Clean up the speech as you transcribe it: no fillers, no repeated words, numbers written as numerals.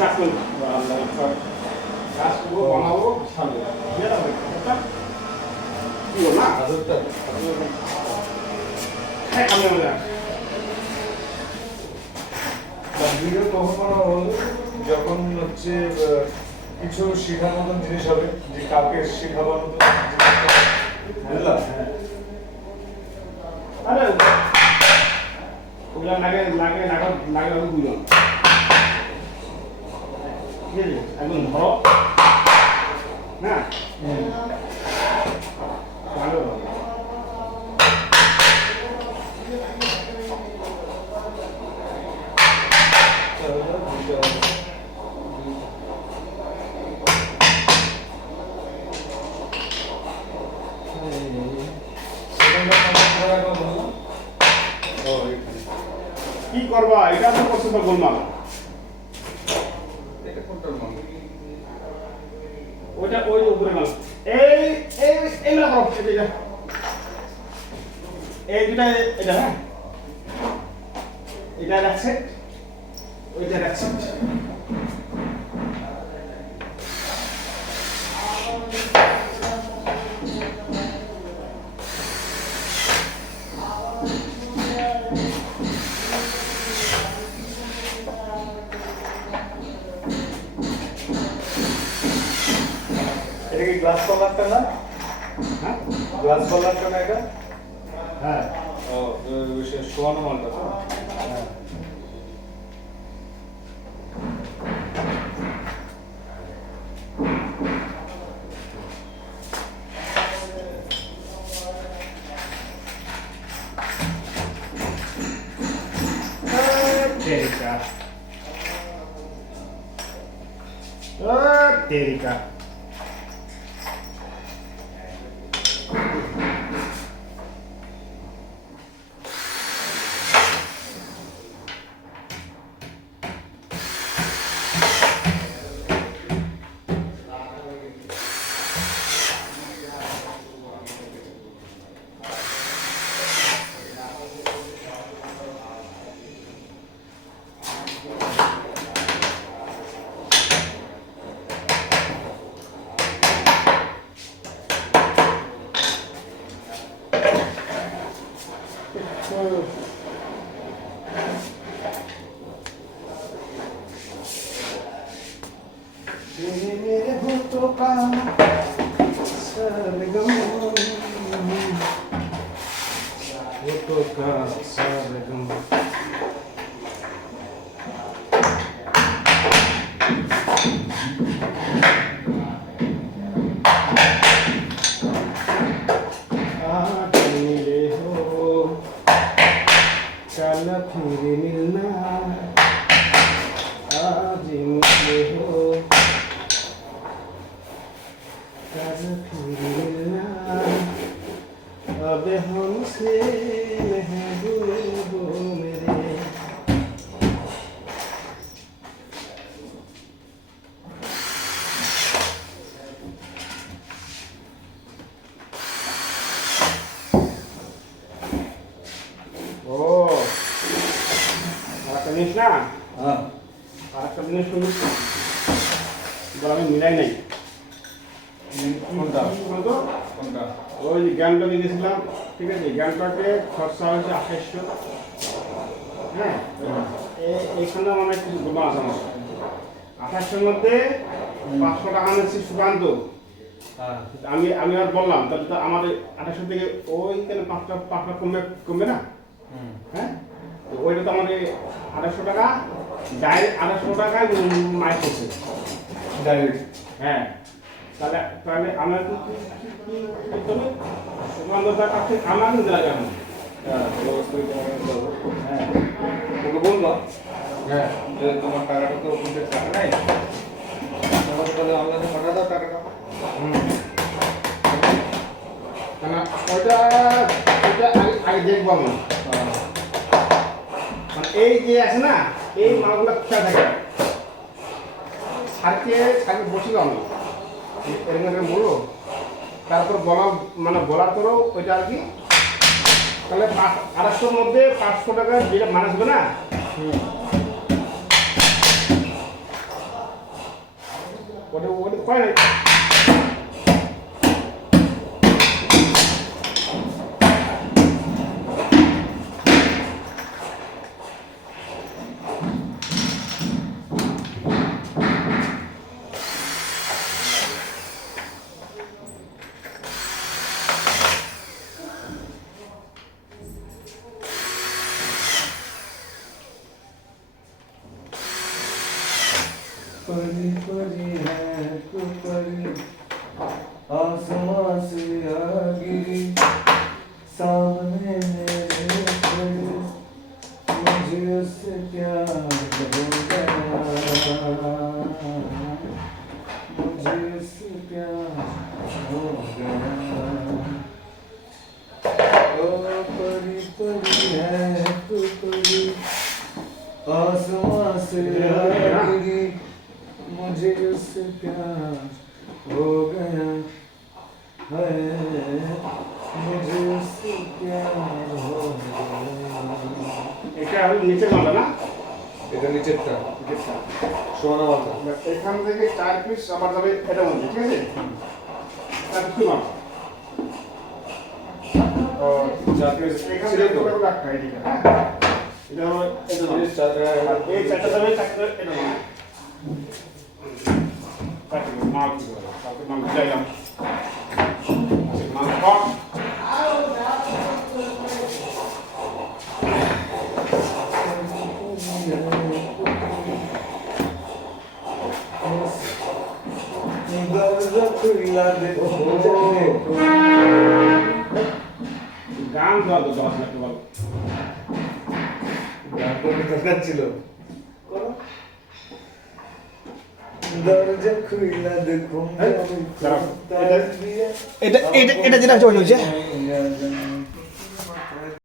কাজ করবো কাজ করবো বানাবো সামনে কি বল না হ্যাঁ সামনে মজা ভিডিও কখন বানাবো যখন হচ্ছে কিছু শেখার মতন জিনিস হবে যে কাউকে শেখাবার মতো বুঝলাম। আরে ওগুলা লাগে লাগে লাগা লাগে আমি বুঝলাম ঠিক আছে একদম ধরো না ভালো কি করবা এটা তো করতে পারবো গোলমাল এটা কোনটার মান ওটা ওই উপরে মাল এই এই এই না করো এটা এই দুটা এটা হ্যাঁ এটা রাখছে ওইটা রাখছে এটা কি গ্লাস কলারটা না? হ্যাঁ গ্লাস কলারটা না এটা? হ্যাঁ ও সে শোয়ানো মালটা তো? হ্যাঁ Terika. मेरे होठों का सरगम होठों का सरगम आज मिले हो कल फिर मिलना आज मिले हो कल फिर मिलना अब हमसे महबूब मेरे ও আরেকটা জিনিস না হ্যাঁ আরেকটা জিনিস শুনুন আমি মিলাই নাই কোনটা? বলতো কোনটা? ওই যে গ্যাংটকে গেছিলাম ঠিক আছে গ্যাংটকে খরচা হয়েছে 2800 হ্যাঁ এইখানে মানে কিছু গোমা আছে আমার 2800-এর মধ্যে 500 টাকা নিচ্ছি সুকান্ত হ্যাঁ আমি আমি আর বললাম তাহলে তো আমার 2800 থেকে ওইখানে 5টা কমবে কমবে না হ্যাঁ তো ওইটা তো আমাদের 2800 টাকা ডাইরেক্ট 2800 টাকায় মাইক করছে ডাইরেক্ট হ্যাঁ তাহলে তাহলে আমার কি তবে সুকান্তটার কাছে আমার কিন্তু লাগে এখন হ্যাঁ ব্যবস্থা যাবো হ্যাঁ তোকে বললাম হ্যাঁ যে তোমার টাকাটা তো ওখান থেকে টাকা নাই তোমাকে তাহলে অনলাইনে পাঠা দাও টাকাটা না ওইটা ওইটা আগে দেখবো আমি মানে এই যে আছে না এই মালগুলো কোথায় থাকে ছাড়কে বসিও আমি এরকম বলবো তারপর বলা মানে বলার পরেও ওইটা আর কি তাহলে 800-র মধ্যে 500 টাকা যেটা মাইনাস হবে না ওটা করে নাই। परी परी है तू परी आसमां से आ गिरी सामने मेरे खड़ी मुझे उससे प्यार हो गया मुझे उससे प्यार हो गया ओ परी परी है तू परी आसमां से आ गिरी मुझे उससे प्यार हो गया है मुझे उससे प्यार हो गया এটা হলো নিচে মালা না, এটা নিচেরটা নিচেরটা। সোনা মাথা এখান থেকে 4 পিস আবার যাবে এটা মধ্যে, ঠিক আছে? তার কি মাপ? ও জাতীয় এখান ছিল থেকে তো পুরো রাখা এদিকে, হ্যাঁ? এটা হলো এটা না। আর এই চারটা যাবে চারটা এটা না। তাকে মাল দিতে হবে। তাকে মাল দিলাম। আচ্ছা মাল কম। গান গাও তো 10 লাখ বল। দরকার ছিল দরজা খুইলা দেখুন এটা যেটা চলছে